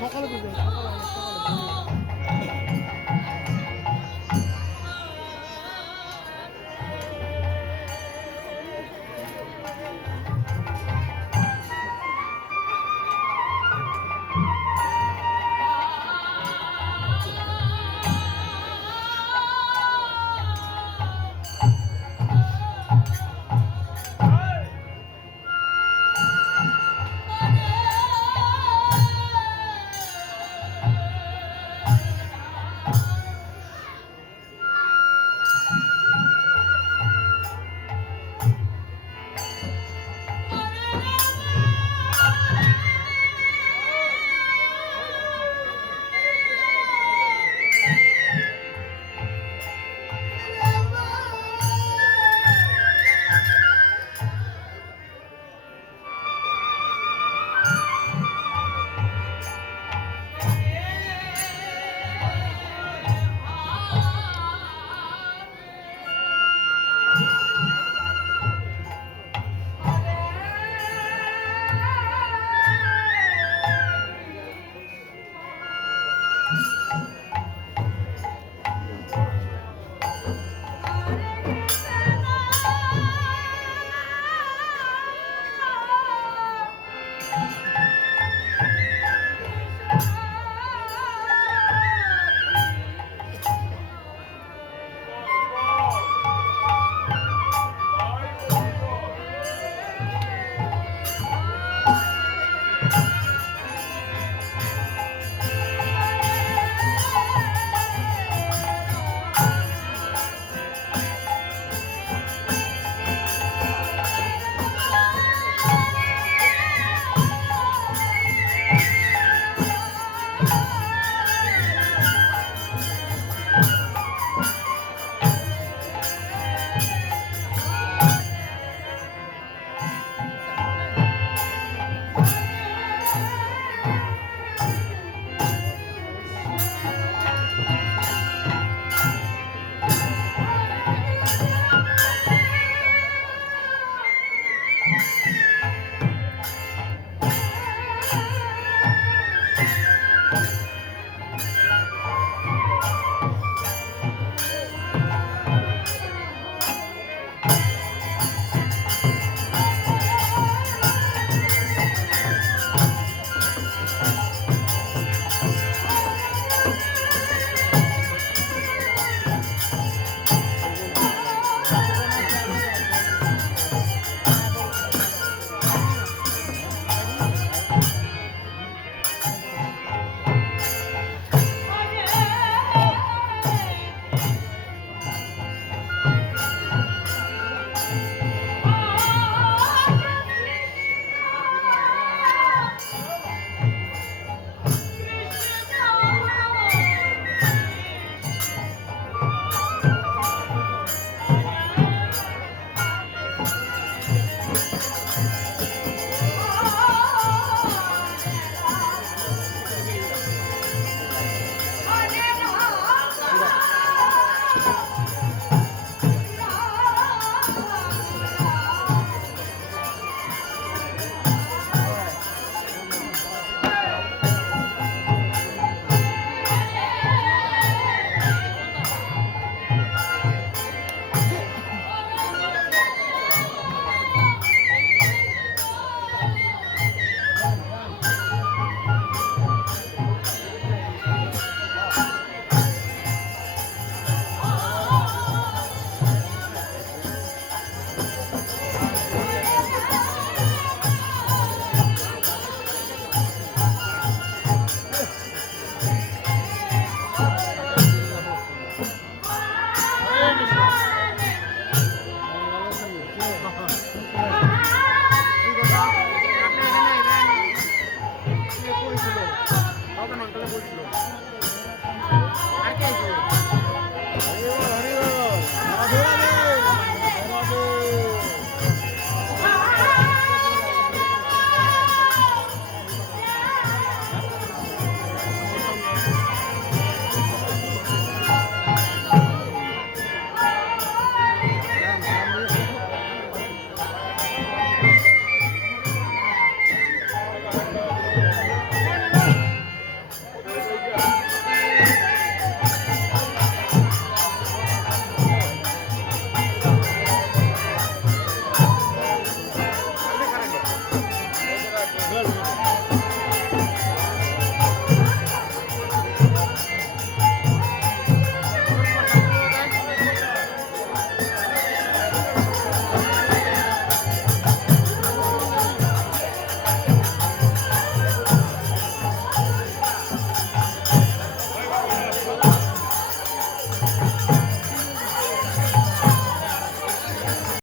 Şakalı güzel. Şakalı.